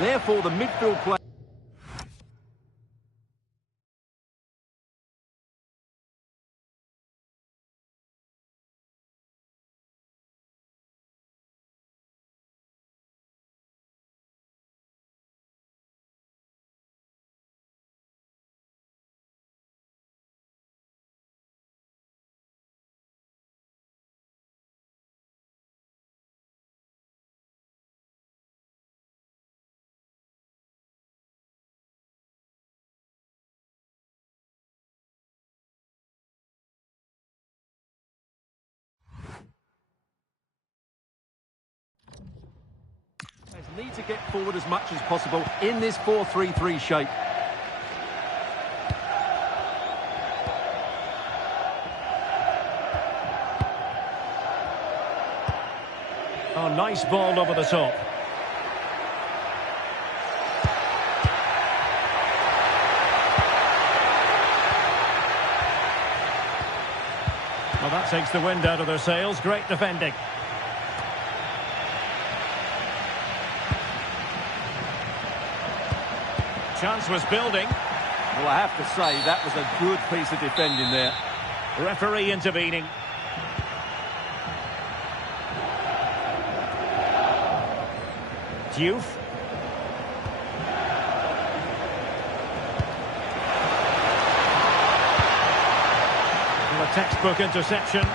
Therefore, the midfield play... Need to get forward as much as possible in this 4-3-3 shape. Oh, nice ball over the top. Well, that takes the wind out of their sails. Great defending. Chance was building. Well, I have to say, that was a good piece of defending there. Referee intervening. Diouf. Well, a textbook interception.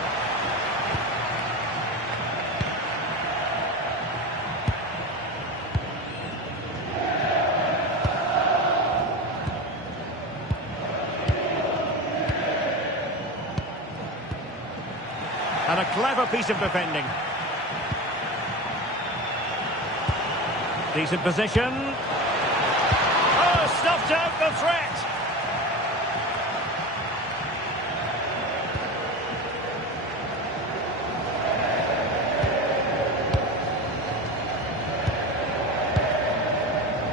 And a clever piece of defending. Decent position. Oh, stuffed out the threat.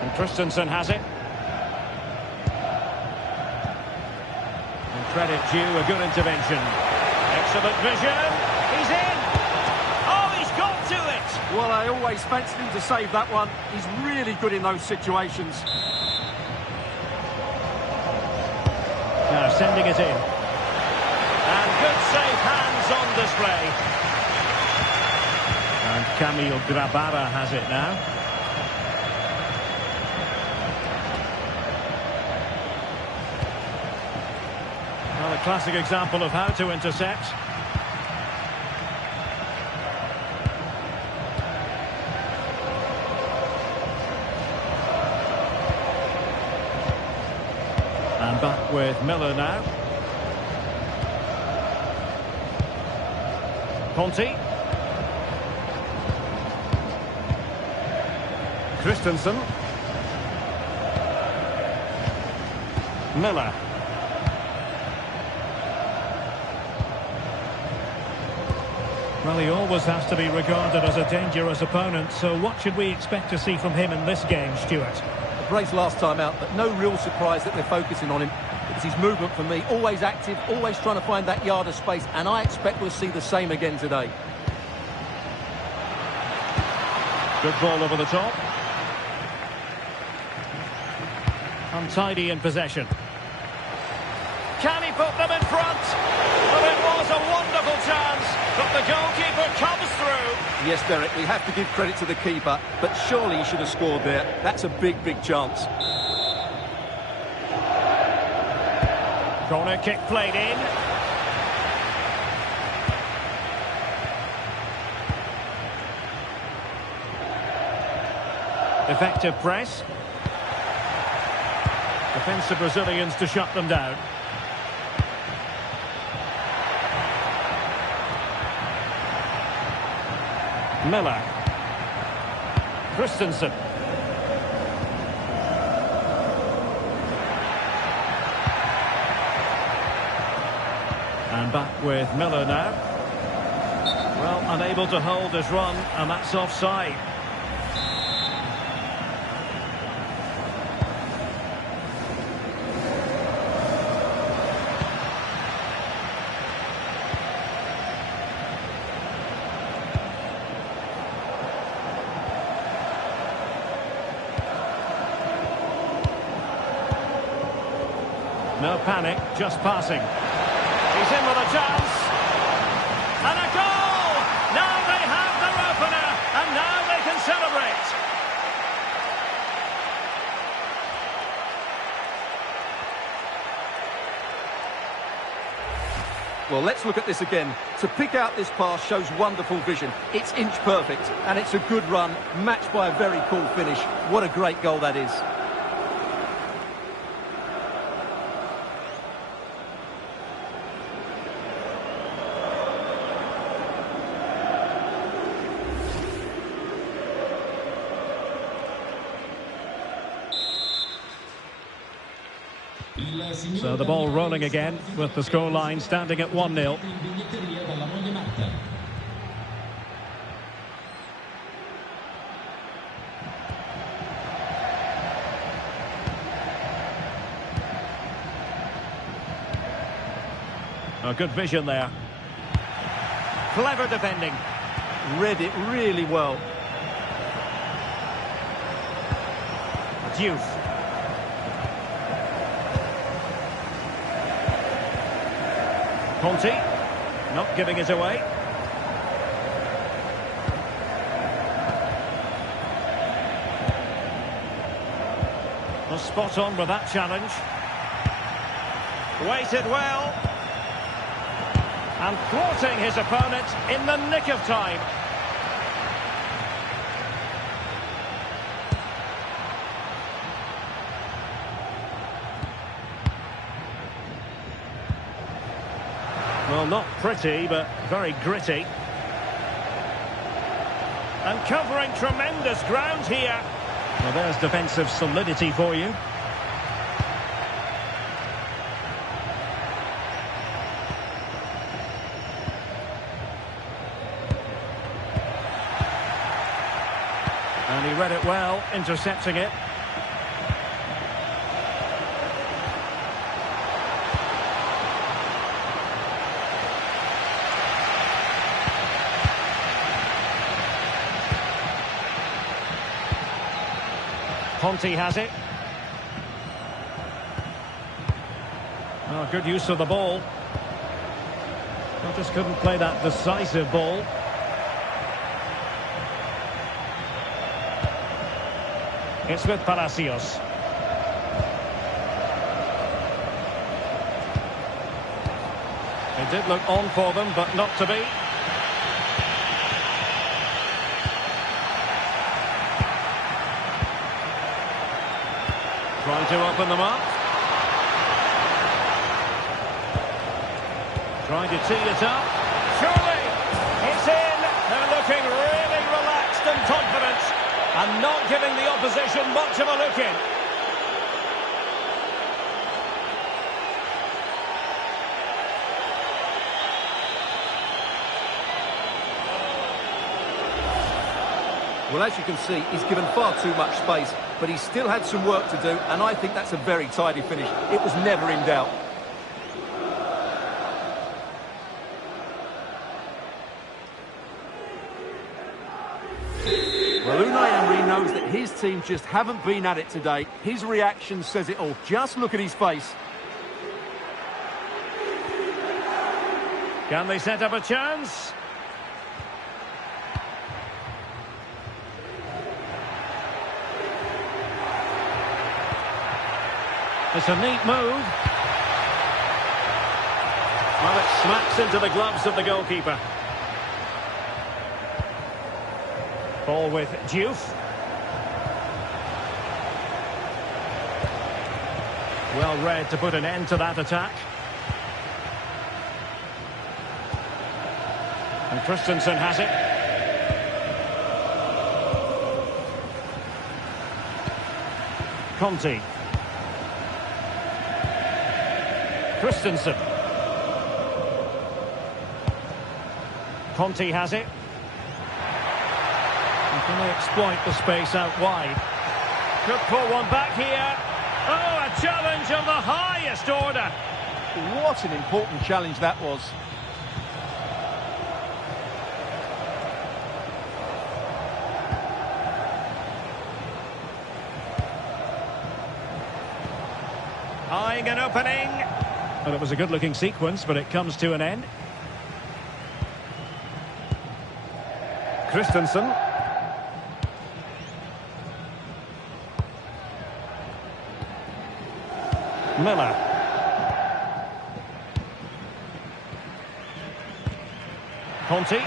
And Christensen has it. And credit due, a good intervention. Excellent vision. He's in. Oh, he's got to it. Well, I always fancied him to save that one. He's really good in those situations. Now sending it in. And good safe hands on display. And Camille Grabara has it now. Well, a classic example of how to intercept. And back with Miller now. Conti. Christensen. Miller. Well, he always has to be regarded as a dangerous opponent, so what should we expect to see from him in this game, Stuart? A brace last time out, but no real surprise that they're focusing on him. It's his movement for me, always active, always trying to find that yard of space, and I expect we'll see the same again today. Good ball over the top. Untidy in possession. Can he put them in front? Well, it was a wonderful chance, but the goalkeeper comes through. Yes, Derek, we have to give credit to the keeper, but surely he should have scored there. That's a big, big chance. Corner kick played in. Effective press. Defensive Brazilians to shut them down. Miller. Christensen. And back with Miller now. Well, unable to hold his run, and that's offside. No panic, just passing. He's in with a chance. And a goal! Now they have their opener, and now they can celebrate. Well, let's look at this again. To pick out this pass shows wonderful vision. It's inch perfect, and it's a good run, matched by a very cool finish. What a great goal that is. So the ball rolling again, with the scoreline standing at 1-0. Oh, good vision there. Clever defending. Read it really well. Yuks. Conte, not giving it away. Was spot on with that challenge. Waited well. And thwarting his opponent in the nick of time. Well, not pretty, but very gritty. And covering tremendous ground here. Well, there's defensive solidity for you. And he read it well, intercepting it. Conte has it. Oh, good use of the ball. Well, just couldn't play that decisive ball. It's with Palacios. It did look on for them, but not to be. Trying to open them up. Trying to tee it up. Surely! It's in! They're looking really relaxed and confident. And not giving the opposition much of a look in. Well, as you can see, he's given far too much space, but he still had some work to do, and I think that's a very tidy finish. It was never in doubt. Well, Unai Emery knows that his team just haven't been at it today. His reaction says it all. Just look at his face. Can they set up a chance? It's a neat move. Well, it smacks into the gloves of the goalkeeper. Ball with Diouf. Well read to put an end to that attack. And Christensen has it. Conte. Christensen. Conte has it. And can they exploit the space out wide? Could pull one back here. Oh, a challenge of the highest order. What an important challenge that was. Eyeing an opening. Well, it was a good-looking sequence, but it comes to an end. Christensen. Miller. Conte.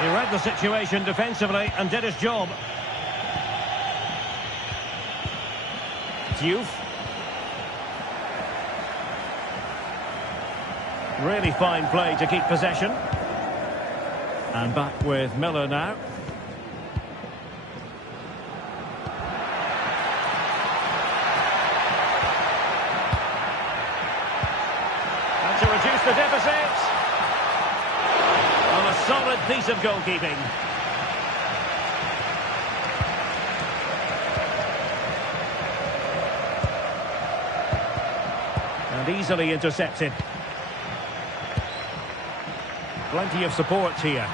He read the situation defensively and did his job. Diouf. Really fine play to keep possession. And back with Miller now. And to reduce the deficit. On a solid piece of goalkeeping. And easily intercepted. Plenty of support here.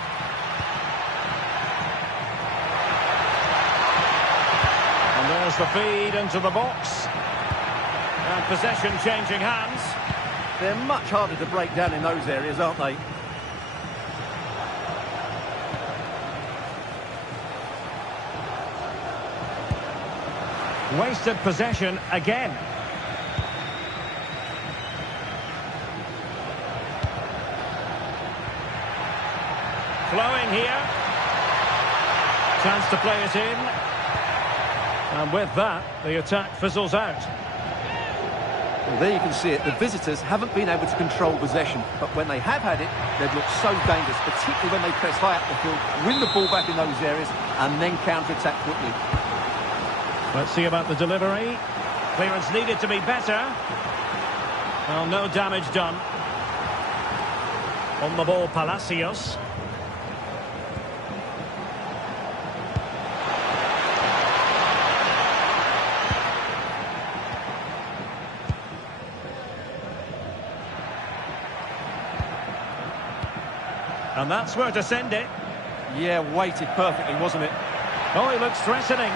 And there's the feed into the box. And possession changing hands. They're much harder to break down in those areas, aren't they? Wasted possession again. Flowing here. Chance to play it in. And with that, the attack fizzles out. Well, there you can see it. The visitors haven't been able to control possession, but when they have had it, they've looked so dangerous, particularly when they press high up the field, win the ball back in those areas, and then counter-attack quickly. Let's see about the delivery. Clearance needed to be better. Well, no damage done. On the ball, Palacios. And that's where to send it. Yeah, weighted perfectly, wasn't it? Oh, he looks threatening.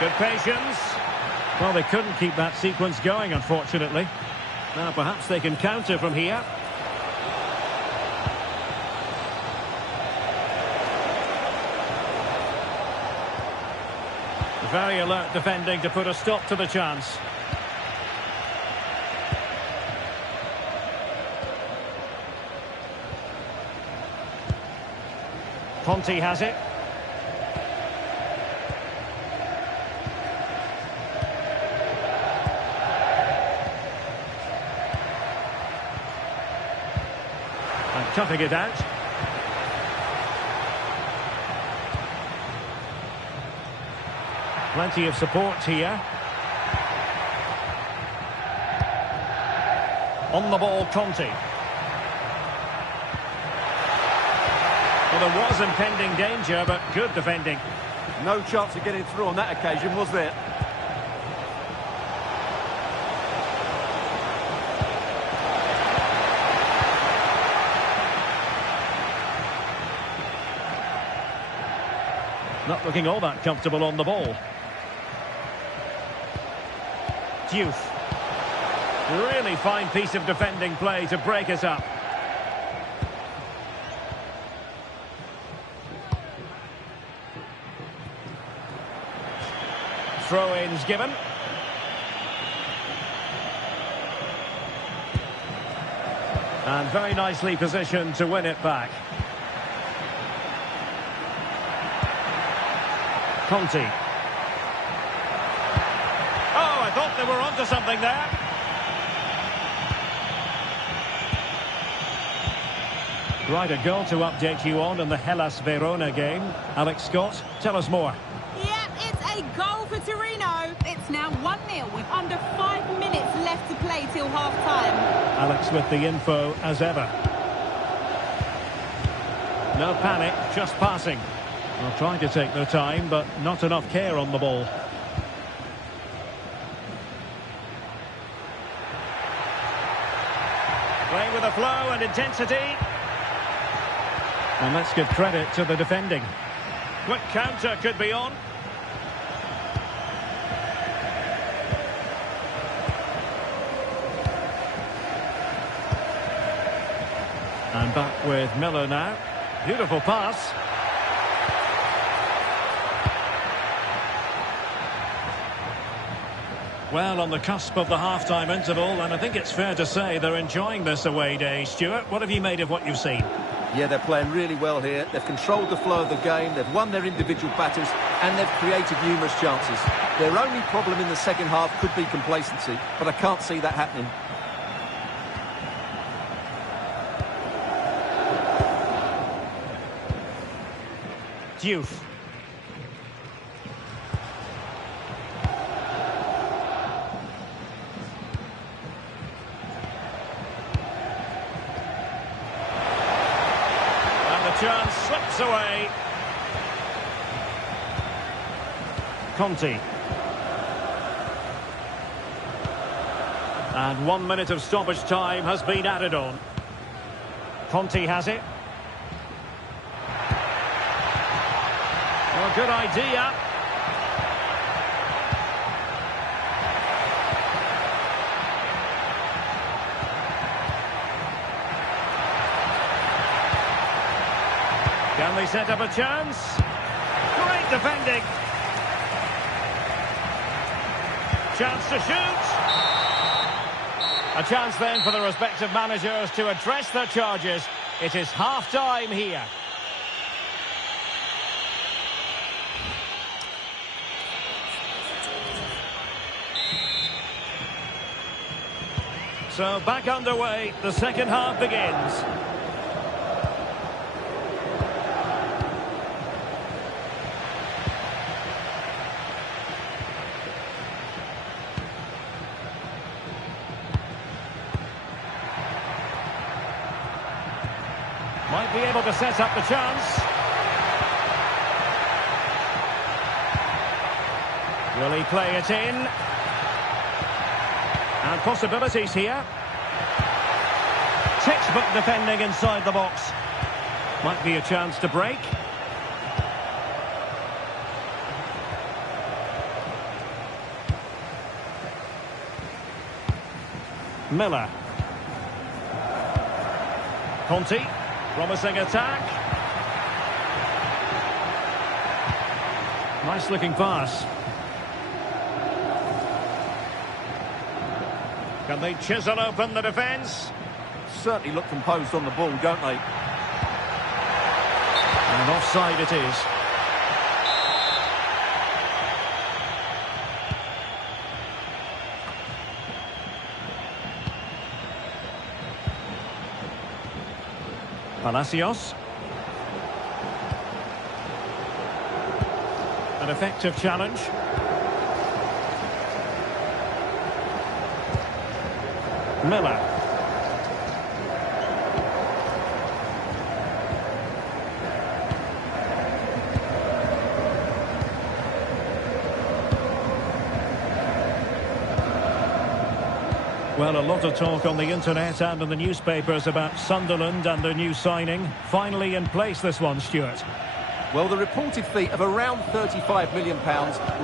Good patience. Well, they couldn't keep that sequence going, unfortunately. Now, perhaps they can counter from here. Very alert defending to put a stop to the chance. Conte has it. And toughing it out. Plenty of support here. On the ball, Conte. Well, there was impending danger, but good defending. No chance of getting through on that occasion, was there? Not looking all that comfortable on the ball. Diouf. Really fine piece of defending play to break it up. Throw-ins given. And very nicely positioned to win it back. Conte. Oh, I thought they were onto something there. Right, a goal to update you on in the Hellas Verona game. Alex Scott, tell us more. Yep, it's a goal for Torino. It's now 1-0 with under 5 minutes left to play till half-time. Alex with the info as ever. No panic, just passing. Well, trying to take their time, but not enough care on the ball. Playing with a flow and intensity. And let's give credit to the defending. Quick counter could be on. And back with Miller now. Beautiful pass. Well, on the cusp of the half-time interval, and I think it's fair to say they're enjoying this away day. Stuart, what have you made of what you've seen? Yeah, they're playing really well here. They've controlled the flow of the game, they've won their individual battles, and they've created numerous chances. Their only problem in the second half could be complacency, but I can't see that happening. Diouf. Chance slips away. Conte. And 1 minute of stoppage time has been added on. Conte has it. Well, good idea. Can they set up a chance? Great defending. Chance to shoot. A chance then for the respective managers to address their charges. It is half-time here. So back underway, the second half begins. Might be able to set up the chance. Will he play it in? And possibilities here. Textbook defending inside the box. Might be a chance to break. Miller. Conte. Promising attack. Nice looking pass. Can they chisel open the defence? Certainly look composed on the ball, don't they? And offside it is. Palacios. An effective challenge. Miller. Well, a lot of talk on the internet and in the newspapers about Sunderland and their new signing. Finally in place, this one, Stuart. Well, the reported fee of around £35 million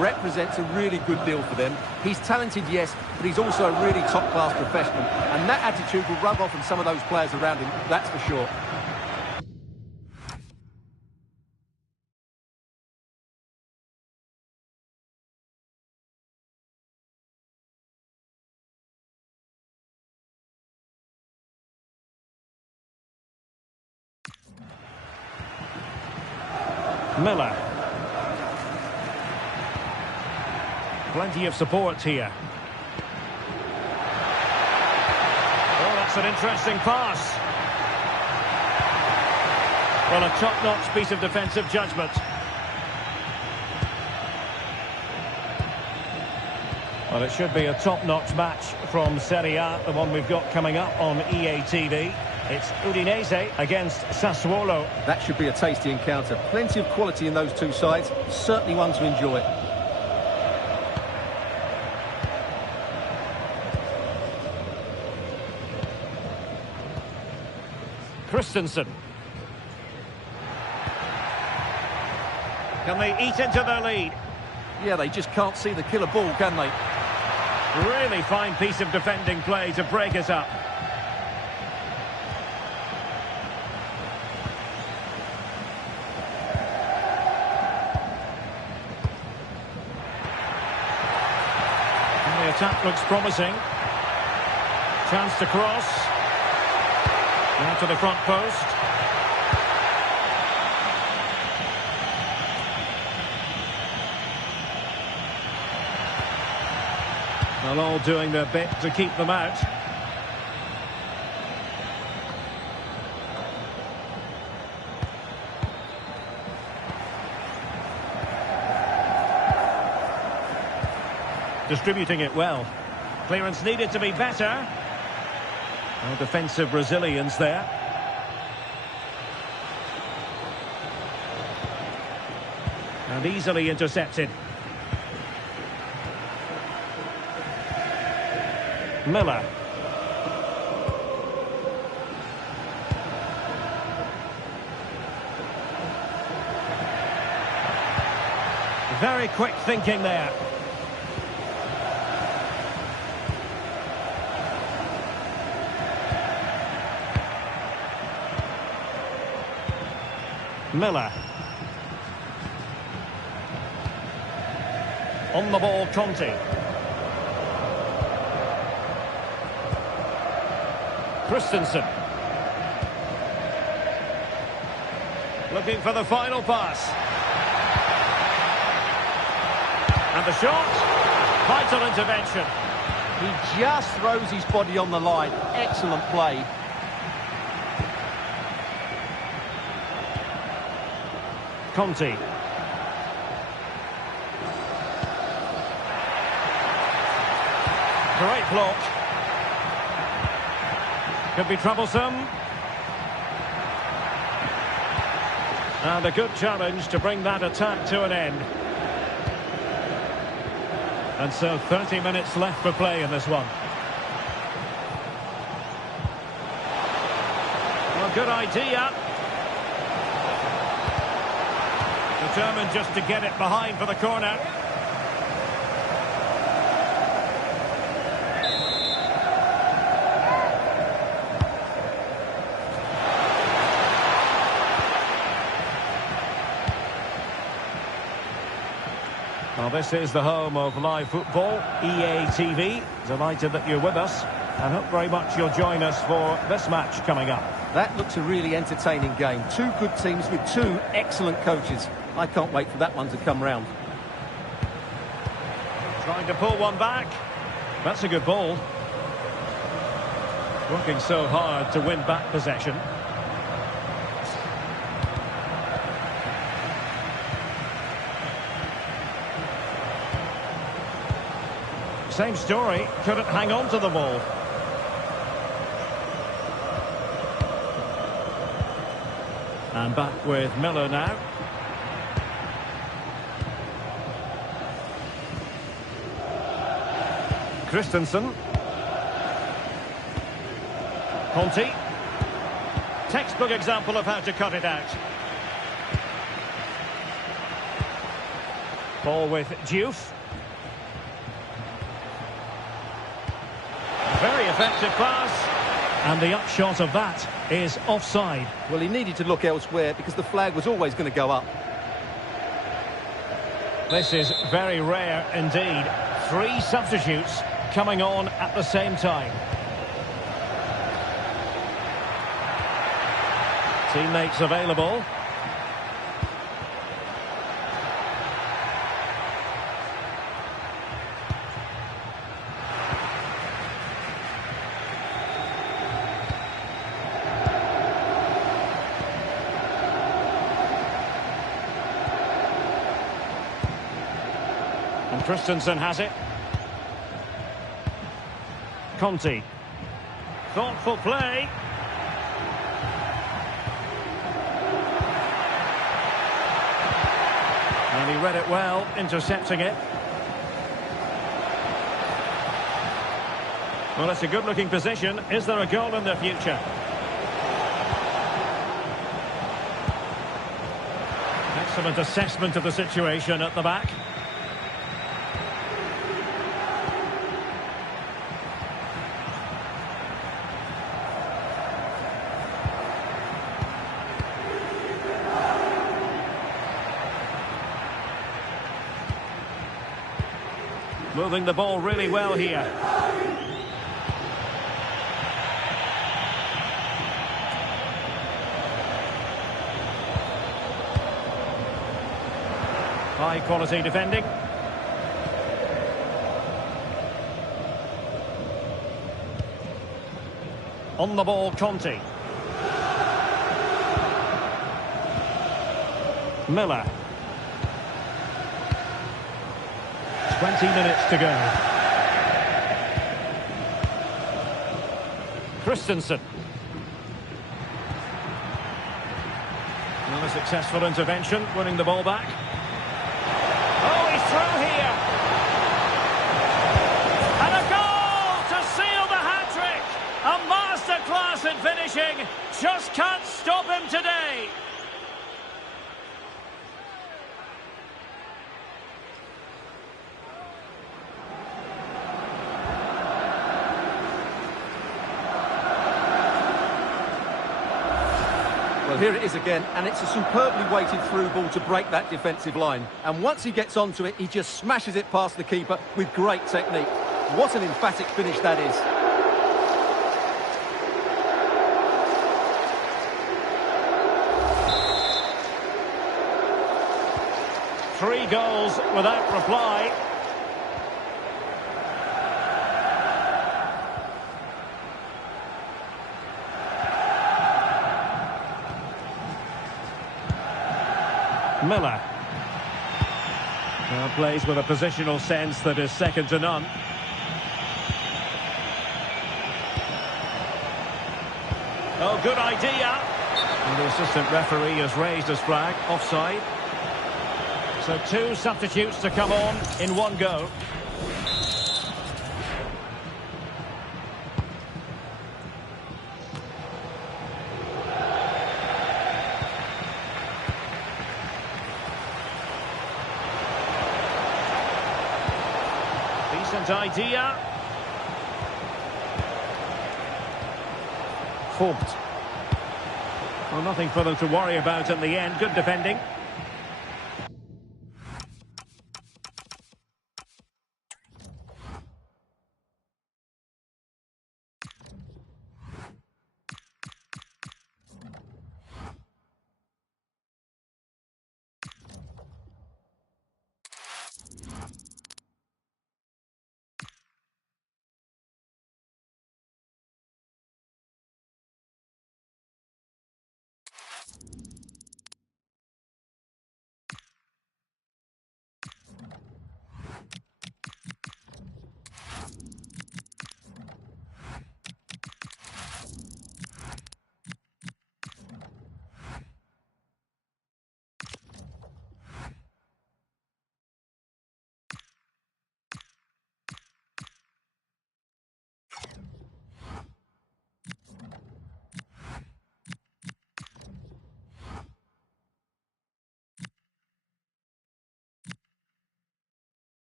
represents a really good deal for them. He's talented, yes, but he's also a really top-class professional. And that attitude will rub off on some of those players around him, that's for sure. Miller. Plenty of support here. Oh, that's an interesting pass. Well, a top-notch piece of defensive judgment. Well, it should be a top-notch match from Serie A, the one we've got coming up on EA TV. It's Udinese against Sassuolo. That should be a tasty encounter. Plenty of quality in those two sides. Certainly one to enjoy. Christensen. Can they eat into their lead? Yeah, they just can't see the killer ball, can they? Really fine piece of defending play to break us up. And the attack looks promising. Chance to cross. Now to the front post. They're all doing their bit to keep them out. Distributing it well. Clearance needed to be better. No defensive resilience there. And easily intercepted. Miller. Very quick thinking there. Miller. On the ball, Conte. Christensen. Looking for the final pass. And the shot. Vital intervention. He just throws his body on the line. Excellent play. Conte. Great block. Could be troublesome. And a good challenge to bring that attack to an end. And so 30 minutes left for play in this one. Well, good idea. Determined just to get it behind for the corner. Well, this is the home of live football, EA TV. Delighted that you're with us, and hope very much you'll join us for this match coming up. That looks a really entertaining game. Two good teams with two excellent coaches. I can't wait for that one to come round. Trying to pull one back. That's a good ball. Working so hard to win back possession. Same story, couldn't hang on to the ball. And back with Miller now. Christensen. Conte. Textbook example of how to cut it out. Ball with Diouf. Very effective pass. And the upshot of that is offside. Well, he needed to look elsewhere because the flag was always going to go up. This is very rare indeed. 3 substitutes coming on at the same time. Teammates available. And Christensen has it. Conte. Thoughtful play. And he read it well, intercepting it. Well, it's a good-looking position. Is there a goal in the future? Excellent assessment of the situation at the back. Moving the ball really well here. High quality defending. On the ball, Conte. Miller. 20 minutes to go. Christensen. Another successful intervention, winning the ball back. Oh, he's through here. And a goal to seal the hat-trick. A masterclass in finishing. Just can't stop him today. Well, here it is again, and it's a superbly weighted through ball to break that defensive line. And once he gets onto it, he just smashes it past the keeper with great technique. What an emphatic finish that is. Three goals without reply. Miller. Now plays with a positional sense that is second to none. Oh, good idea. And the assistant referee has raised his flag, offside. So two substitutes to come on in one go. Decent idea. Formed. Well, nothing for them to worry about in the end. Good defending.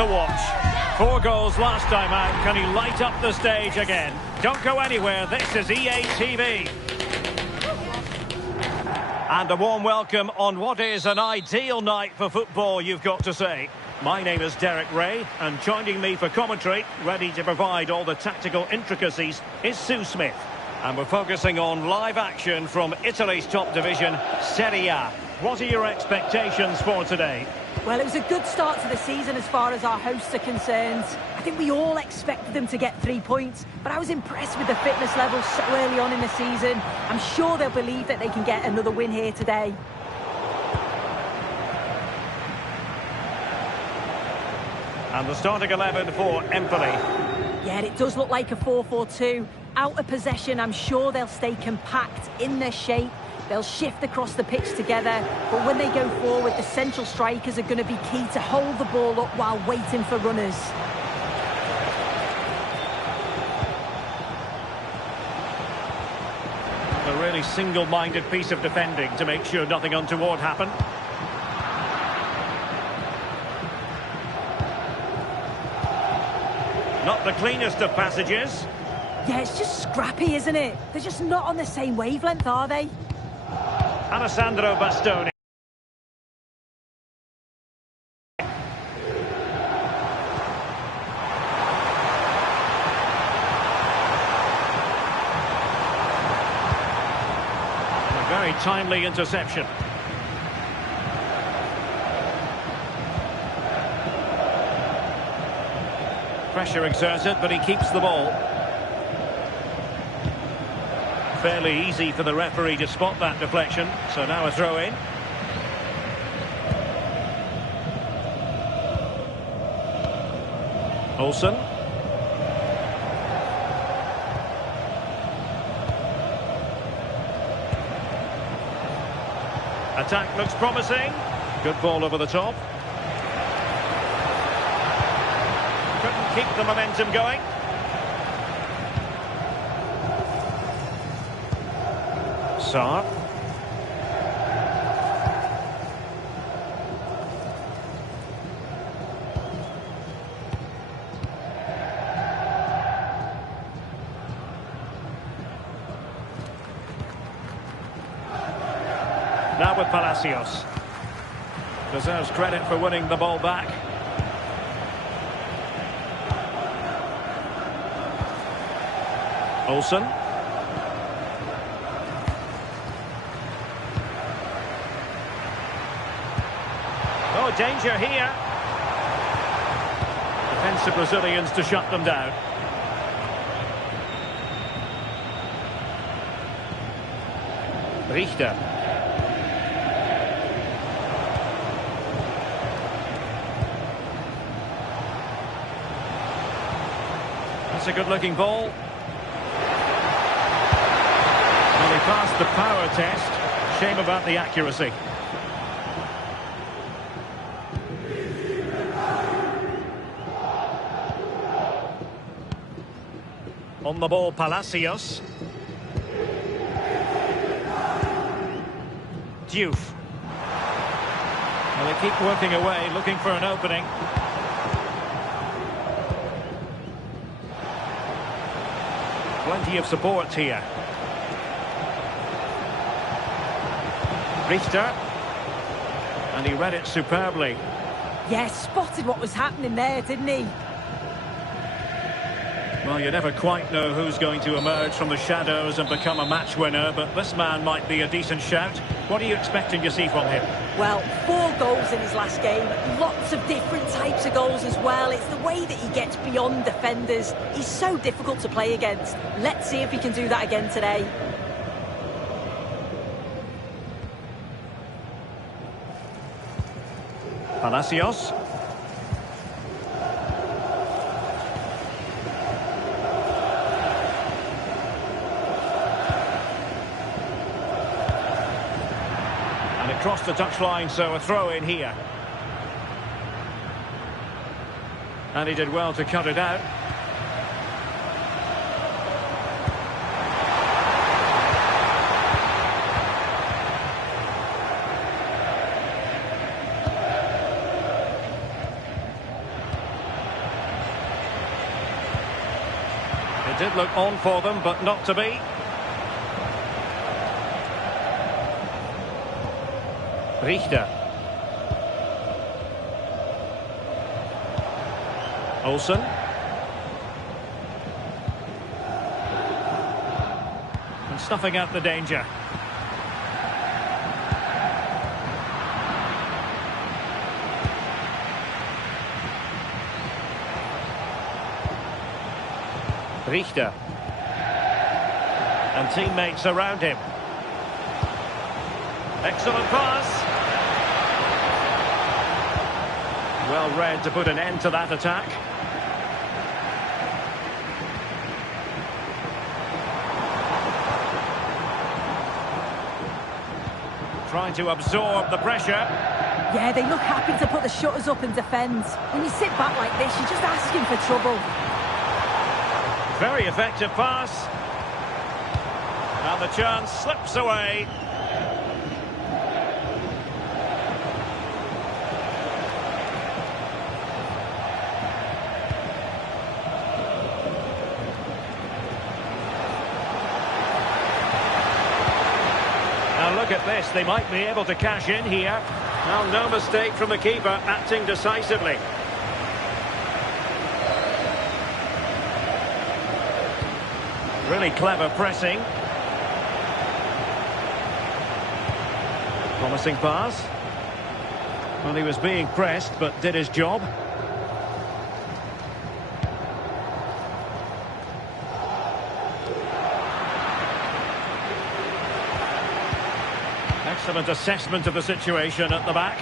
to watch. 4 goals last time out. Can he light up the stage again? Don't go anywhere. This is EA TV. And a warm welcome on what is an ideal night for football, you've got to say. My name is Derek Ray, and joining me for commentary, ready to provide all the tactical intricacies, is Sue Smith. And we're focusing on live action from Italy's top division, Serie A. What are your expectations for today? Well, it was a good start to the season as far as our hosts are concerned. I think we all expected them to get 3 points, but I was impressed with the fitness level so early on in the season. I'm sure they'll believe that they can get another win here today. And the starting 11 for Empoli. Yeah, it does look like a 4-4-2. Out of possession, I'm sure they'll stay compact in their shape. They'll shift across the pitch together, but when they go forward, the central strikers are going to be key to hold the ball up while waiting for runners. A really single-minded piece of defending to make sure nothing untoward happened. Not the cleanest of passages. Yeah, it's just scrappy, isn't it? They're just not on the same wavelength, are they? Alessandro Bastoni. A very timely interception. Pressure exerted, but he keeps the ball. Fairly easy for the referee to spot that deflection, so now a throw-in. Olsen. Attack looks promising. Good ball over the top. Couldn't keep the momentum going. Saar. Now with Palacios. Deserves credit for winning the ball back. Olsen. Oh, danger here. Defensive Brazilians to shut them down. Richter. That's a good-looking ball. Well, he passed the power test. Shame about the accuracy. On the ball, Palacios. Diouf. Well, they keep working away, looking for an opening. Plenty of support here. Richter. And he read it superbly. Yeah, spotted what was happening there, didn't he? Well, you never quite know who's going to emerge from the shadows and become a match winner, but this man might be a decent shout. What are you expecting to see from him? Well, 4 goals in his last game. Lots of different types of goals as well. It's the way that he gets beyond defenders. He's so difficult to play against. Let's see if he can do that again today. Palacios. And it crossed the touchline, so a throw in here. And he did well to cut it out. did look on for them, but not to be. Richter. Olsen. And snuffing out the danger. Richter. And teammates around him. Excellent pass. Well read to put an end to that attack. Trying to absorb the pressure. Yeah, they look happy to put the shutters up and defend. When you sit back like this, you're just asking for trouble. Very effective pass. And the chance slips away. Now look at this, they might be able to cash in here. Well, no mistake from the keeper, acting decisively. Really clever pressing. Promising pass. Well, he was being pressed, but did his job. Excellent assessment of the situation at the back.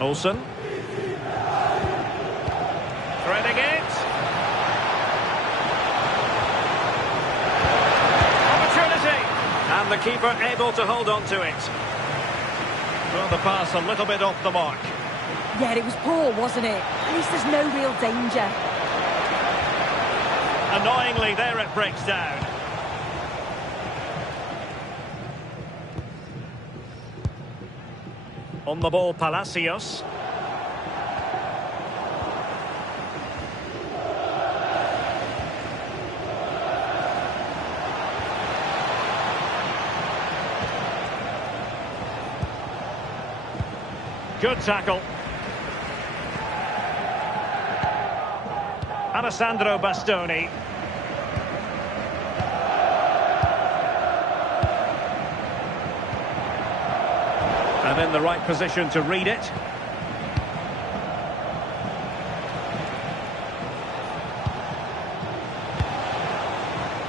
Olsen. Threading it. Opportunity. And the keeper able to hold on to it. Well, the pass a little bit off the mark. Yeah, it was poor, wasn't it? At least there's no real danger. Annoyingly, there it breaks down. On the ball, Palacios. Good tackle. Alessandro Bastoni. And in the right position to read it.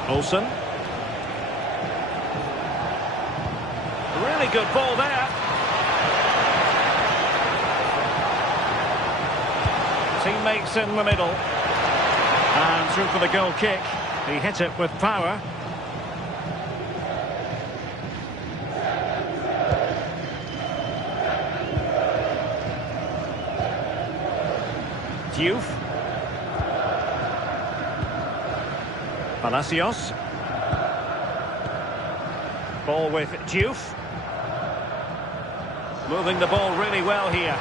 Olsen. Really good ball there. Teammates in the middle. And through for the goal kick. He hit it with power. Diouf. Palacios. Ball with Diouf. Moving the ball really well here.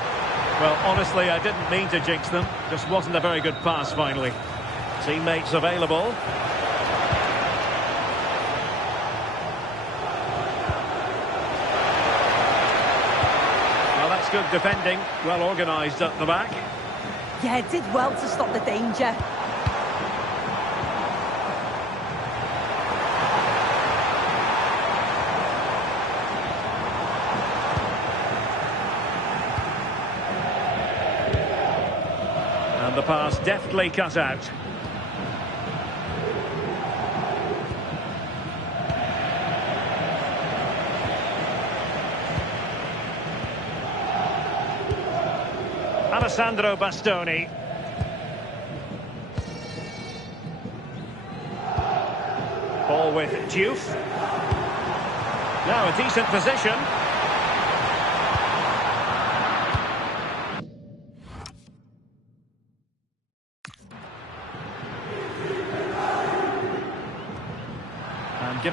Well, honestly, I didn't mean to jinx them. Just wasn't a very good pass, finally. Teammates available. Well, that's good defending. Well organised at the back. Yeah, it did well to stop the danger. And the pass deftly cut out. Alessandro Bastoni. Ball with Diouf. Now a decent position.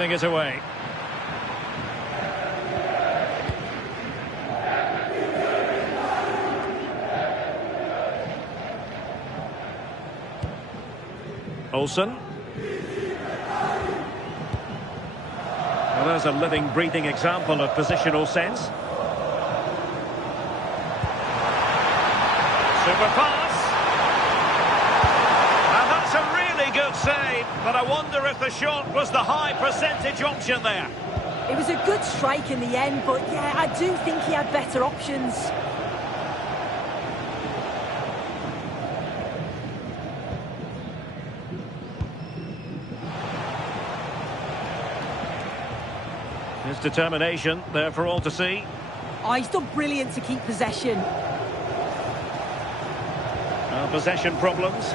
clearing it away. Olsen. Well, there's a living, breathing example of positional sense. Super pass. And that's a really good save, but I wonder if the shot was the high percentage option there. It was a good strike in the end, but yeah, I do think he had better options. His determination there for all to see. Oh, he's done brilliant to keep possession. Well, possession problems.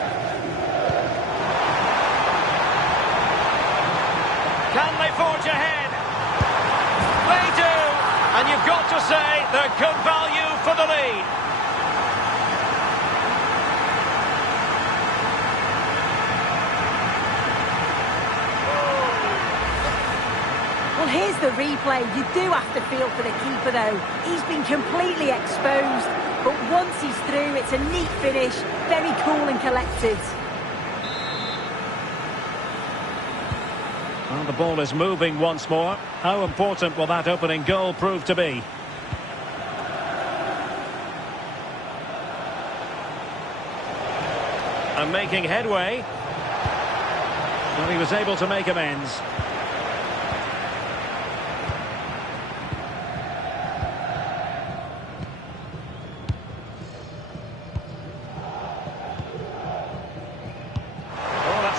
Can they forge ahead? They do! And you've got to say they're good value for the lead. Well, here's the replay. You do have to feel for the keeper, though. He's been completely exposed. But once he's through, it's a neat finish. Very cool and collected. Well, the ball is moving once more. How important will that opening goal prove to be? And making headway. Well, he was able to make amends.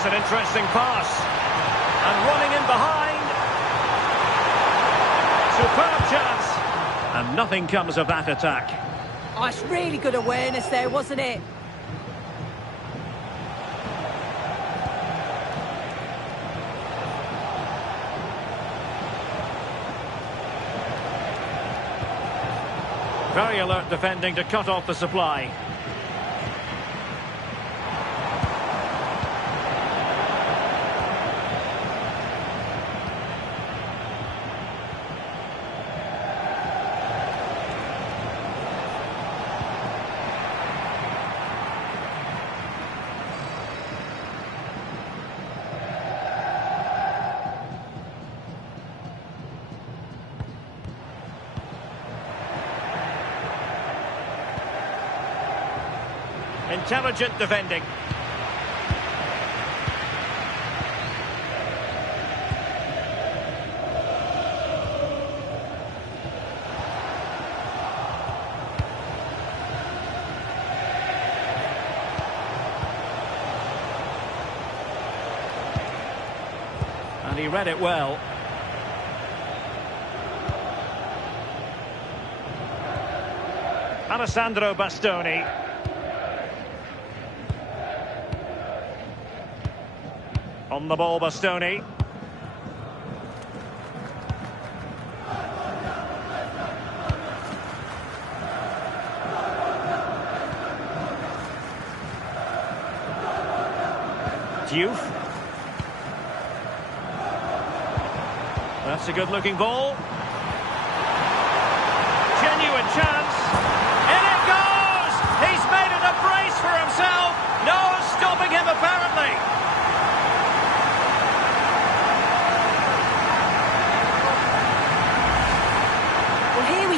An interesting pass. And running in behind. Superb chance. And nothing comes of that attack. Oh, it's really good awareness there, wasn't it? Very alert defending to cut off the supply. Intelligent defending. And he read it well. Alessandro Bastoni. On the ball, Bastoni. Diouf. That's a good-looking ball. Genuine chance. In it goes! He's made it a brace for himself. No stopping him, apparently.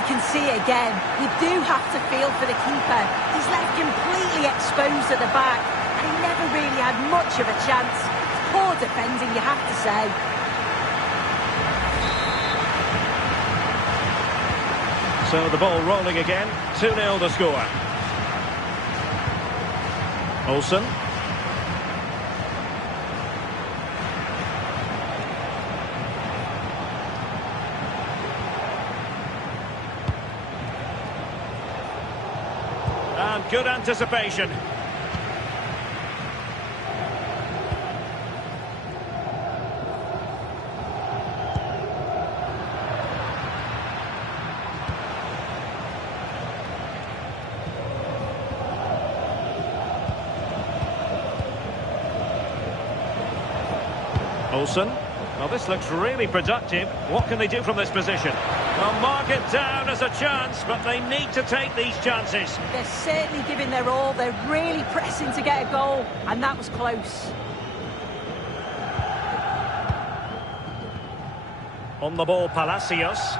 Can see it again. You do have to feel for the keeper. He's left completely exposed at the back. And he never really had much of a chance. It's poor defending, you have to say. So the ball rolling again. 2-0 the score. Olsen. And good anticipation. Olsen. Well, this looks really productive. What can they do from this position? They'll mark it down as a chance, but they need to take these chances. They're certainly giving their all. They're really pressing to get a goal, and that was close. On the ball, Palacios.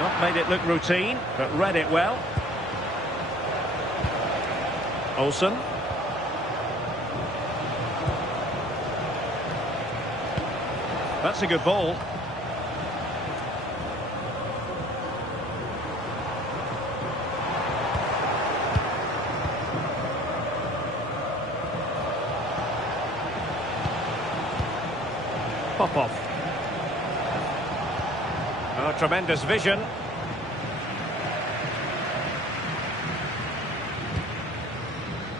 Not made it look routine, but read it well. Olsen. That's a good ball. Popov. Oh, tremendous vision.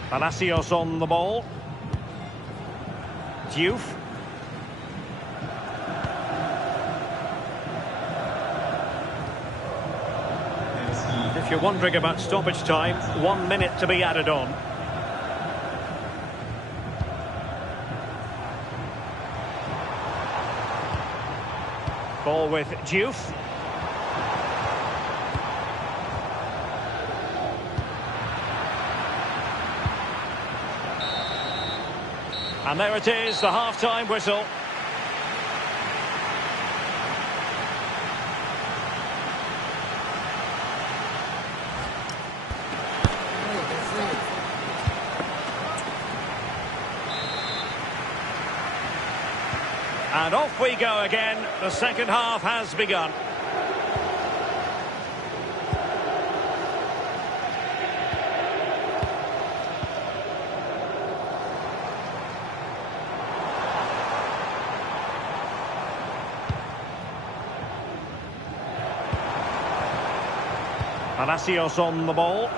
Palacios on the ball. Diouf. If you're wondering about stoppage time, 1 minute to be added on. Ball with Diouf. And there it is, the half-time whistle. And off we go again. The second half has begun. Palacios on the ball.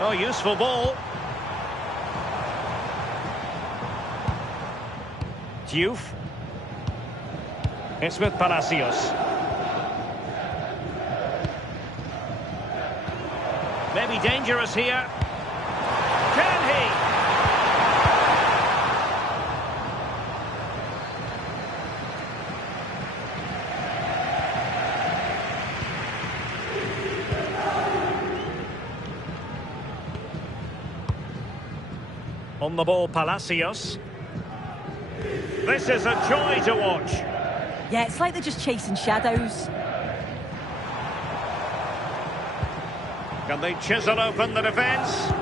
Oh, useful ball. Diouf. It's with Palacios. Maybe dangerous here. Can he? On the ball, Palacios. This is a joy to watch. Yeah, it's like they're just chasing shadows. Can they chisel open the defence?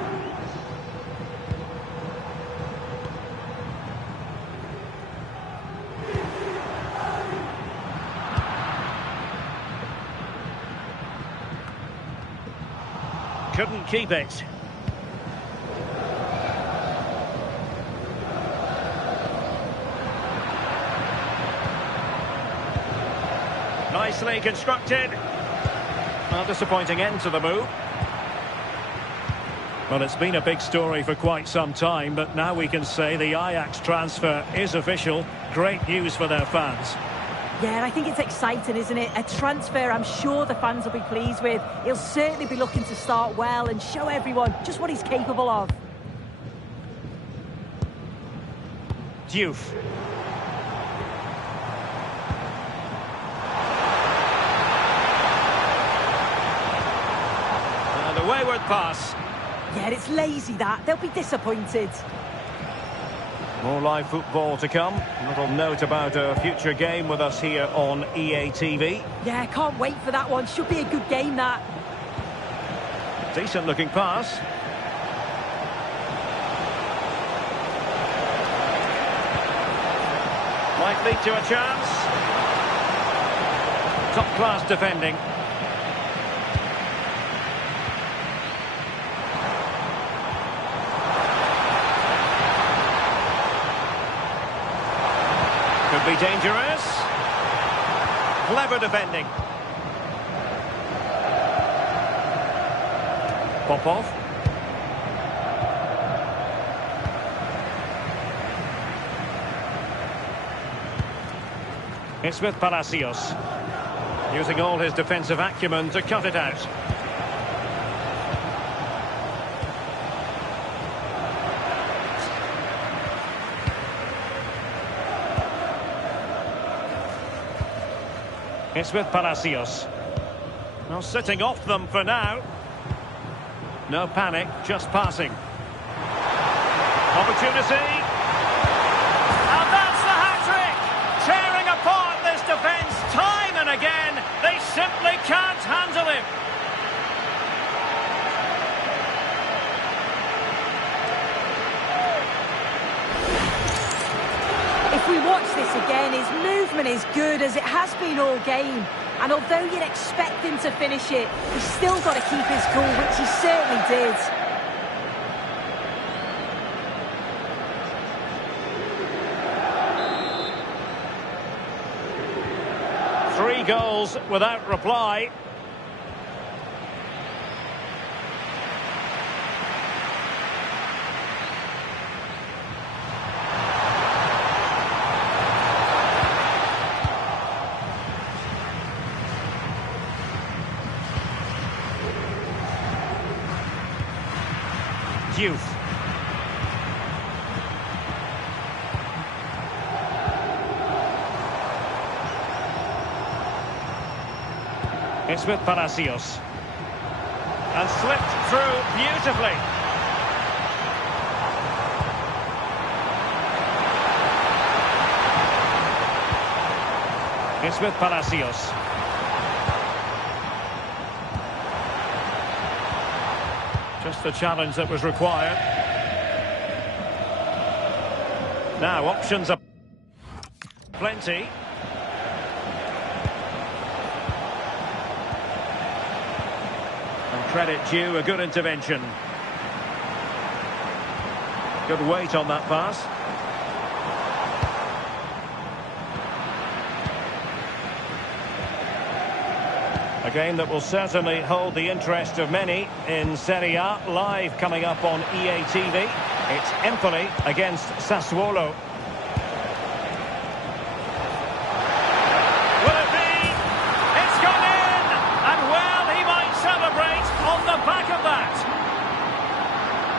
Couldn't keep it. Nicely constructed. A disappointing end to the move. Well, it's been a big story for quite some time, but now we can say the Ajax transfer is official. Great news for their fans. Yeah, I think it's exciting, isn't it? A transfer I'm sure the fans will be pleased with. He'll certainly be looking to start well and show everyone just what he's capable of. Diouf. And a wayward pass. Yeah, it's lazy that. They'll be disappointed. More live football to come. A little note about a future game with us here on EA TV. Yeah, can't wait for that one. Should be a good game, that. Decent looking pass. Might lead to a chance. Top class defending. Could be dangerous. Clever defending. Popov. It's with Palacios. Using all his defensive acumen to cut it out. It's with Palacios. Well, sitting off them for now. No panic, just passing. Opportunity. And that's the hat-trick! Tearing apart this defence time and again. They simply can't handle him. If we watch this again, his movement is good as it has been all game. And although you'd expect him to finish it, he's still got to keep his cool, which he certainly did. 3 goals without reply. Youth. It's with Palacios. And slipped through beautifully. It's with Palacios. Just the challenge that was required. Now, options are plenty. And credit due, a good intervention. Good weight on that pass. A game that will certainly hold the interest of many in Serie A, live coming up on EA TV. It's Empoli against Sassuolo. Will it be? It's gone in! And well, he might celebrate on the back of that.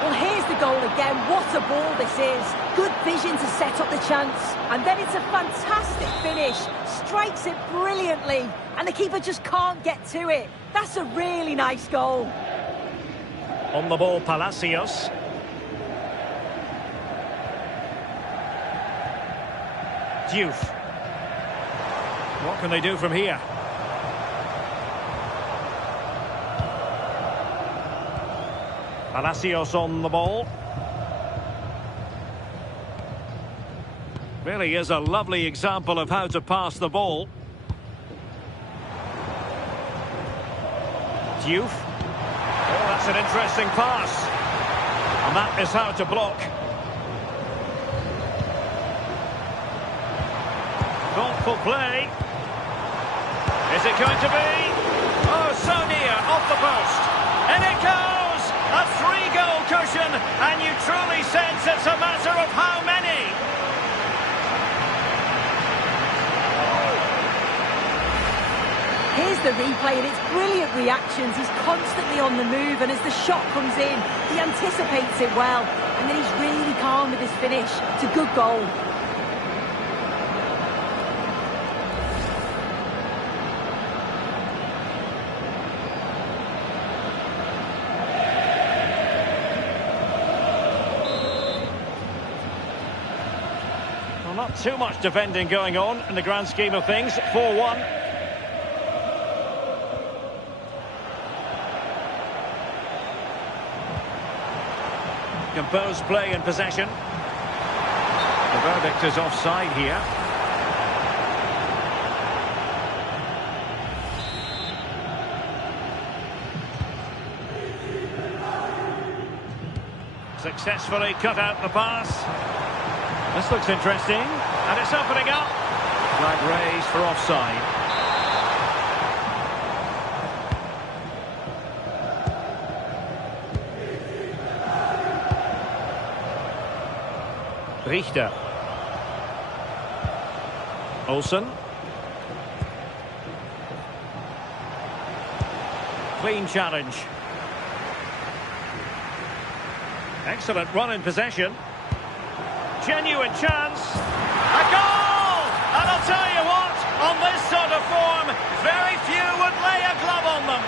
Well, here's the goal again. What a ball this is. Good vision to set up the chance. And then it's a fantastic finish. Strikes it brilliantly. And the keeper just can't get to it. That's a really nice goal. On the ball, Palacios. Youth. What can they do from here? Palacios on the ball. Really is a lovely example of how to pass the ball. Youth. Oh, that's an interesting pass. And that is how to block. Thoughtful play. Is it going to be? Oh, so near, off the post. And it goes! A 3-goal cushion, and you truly sense it's a matter of how many. Here's the replay, and it's brilliant reactions. He's constantly on the move, and as the shot comes in, he anticipates it well. And then he's really calm with his finish. It's a good goal. Well, not too much defending going on in the grand scheme of things. 4-1. Composed play in possession. The verdict is offside here. Successfully cut out the pass. This looks interesting, and it's opening up. Flag raised for offside. Richter. Olsen. Clean challenge. Excellent run in possession. Genuine chance. A goal! And I'll tell you what, on this sort of form, very few would lay a glove on them.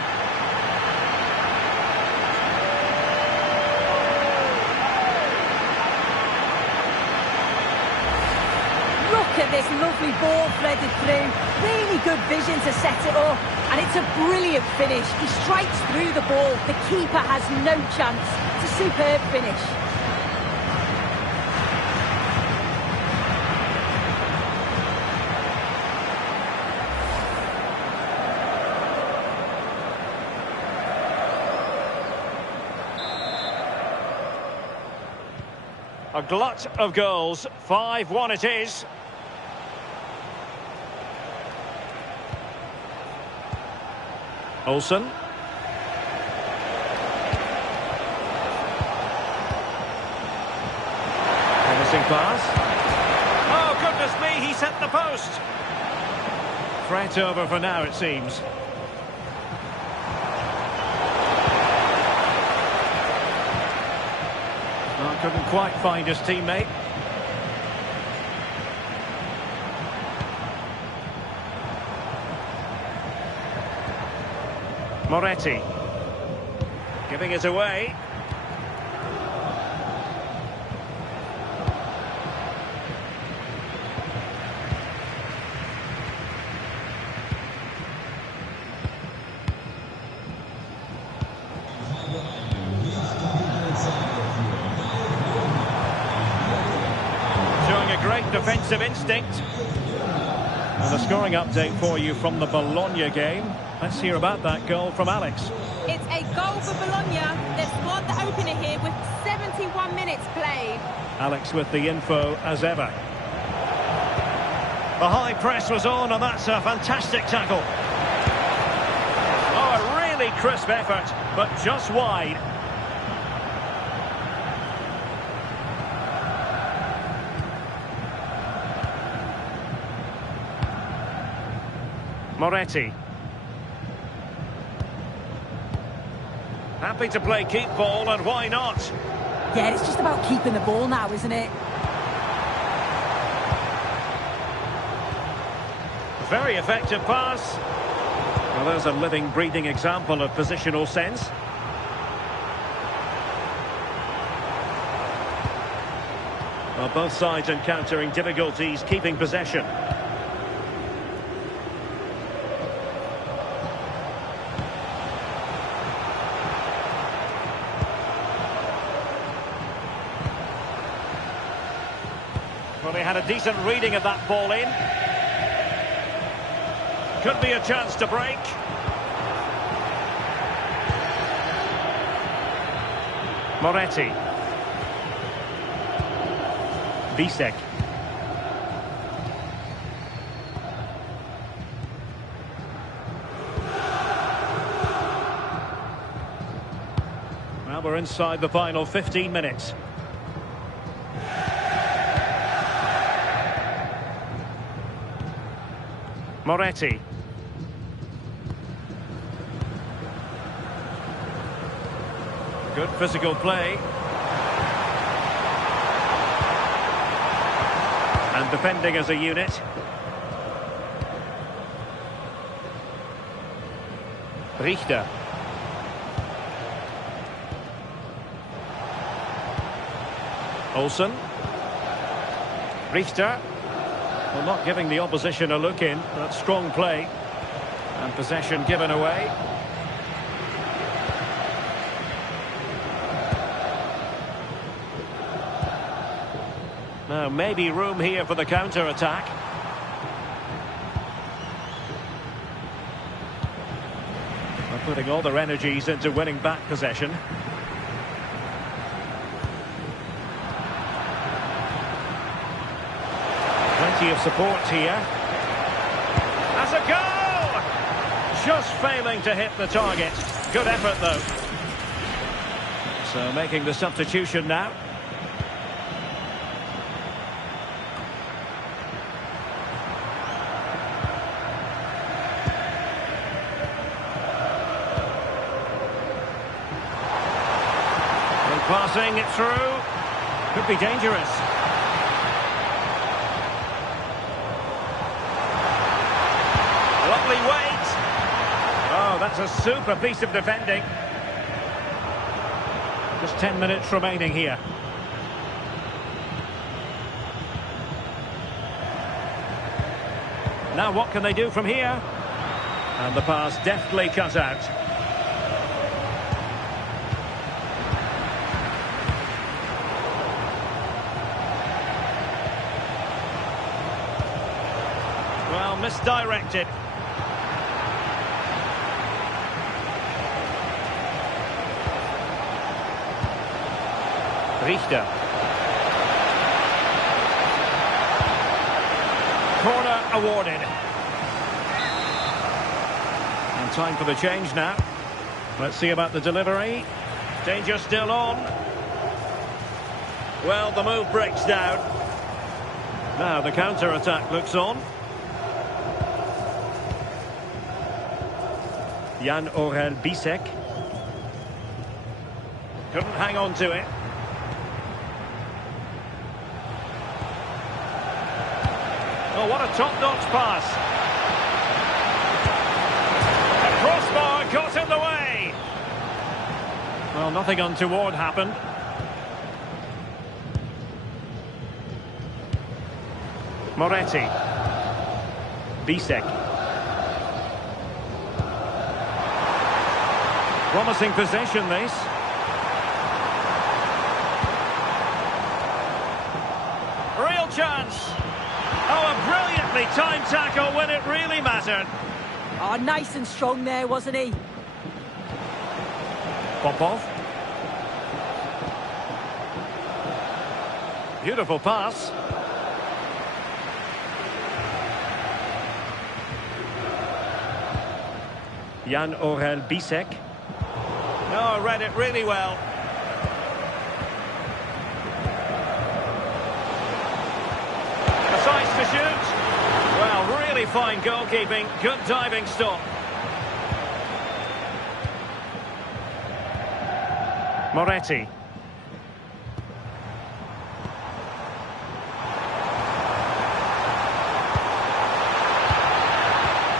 Look at this lovely ball threaded through. Really good vision to set it up. And it's a brilliant finish. He strikes through the ball. The keeper has no chance. It's a superb finish. A glut of goals. 5-1 it is. Olsen. Promising pass. Oh, goodness me, he set the post. Threat over for now, it seems. Well, couldn't quite find his teammate. Moretti. Giving it away. Showing a great defensive instinct. And a scoring update for you from the Bologna game. Let's hear about that goal from Alex. It's a goal for Bologna. They've scored the opener here with 71 minutes played. Alex with the info as ever. The high press was on, and that's a fantastic tackle. Oh, a really crisp effort, but just wide. Moretti. Happy to play keep ball, and why not? Yeah, it's just about keeping the ball now, isn't it? Very effective pass. Well, there's a living, breathing example of positional sense. Well, both sides encountering difficulties keeping possession. Well, they had a decent reading of that ball in. Could be a chance to break. Moretti. Bisek. Well, we're inside the final 15 minutes. Moretti. Good physical play. And defending as a unit. Richter. Olsen. Richter. Well, not giving the opposition a look in. That's strong play. And possession given away. Now, maybe room here for the counter-attack. They're putting all their energies into winning back possession. Plenty of support here. That's a goal! Just failing to hit the target. Good effort, though. So making the substitution now. Passing it through. Could be dangerous. Lovely weight. Oh, that's a super piece of defending. Just 10 minutes remaining here. Now what can they do from here? And the pass deftly cut out. Well, misdirected. Richter. Corner awarded. And time for the change now. Let's see about the delivery. Danger still on. Well, the move breaks down. Now the counter-attack looks on. Jan Orel Bisek. Couldn't hang on to it. Oh, what a top-notch pass. The crossbar got in the way. Well, nothing untoward happened. Moretti. Bisek. Promising possession, this. Real chance. Oh, a brilliantly timed tackle when it really mattered. Oh, nice and strong there, wasn't he? Popov. Beautiful pass. Jan Orel Bisek. Oh, read it really well. Precise to shoot. Well, really fine goalkeeping. Good diving stop. Moretti.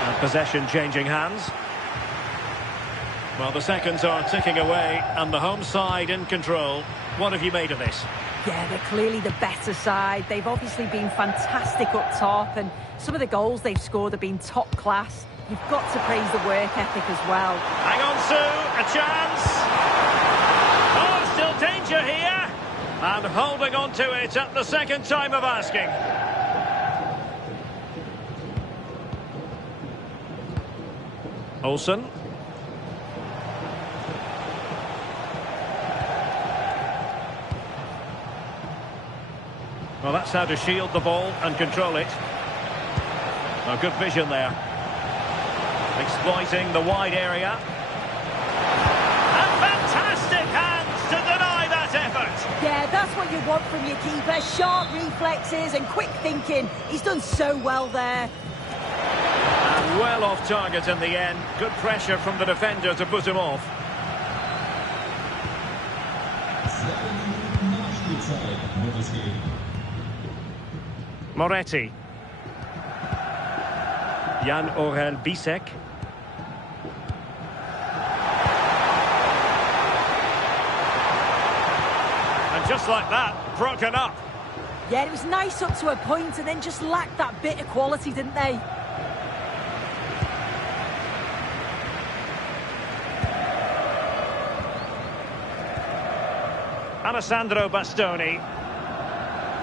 And possession changing hands. Well, the seconds are ticking away and the home side in control. What have you made of this? Yeah, they're clearly the better side. They've obviously been fantastic up top, and some of the goals they've scored have been top class. You've got to praise the work ethic as well. Hang on, Sue, a chance. Oh, still danger here. And holding on to it at the second time of asking. Olsen. Well, that's how to shield the ball and control it. Oh, good vision there. Exploiting the wide area. And fantastic hands to deny that effort. Yeah, that's what you want from your keeper. Sharp reflexes and quick thinking. He's done so well there. And well off target in the end. Good pressure from the defender to put him off. Moretti. Jan Orel Bisek. And just like that, broken up. Yeah, it was nice up to a point and then just lacked that bit of quality, didn't they? Alessandro Bastoni.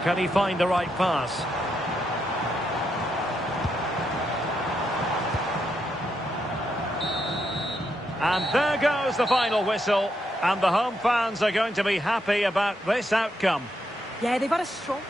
Can he find the right pass? And there goes the final whistle. And the home fans are going to be happy about this outcome. Yeah, they've had a strong...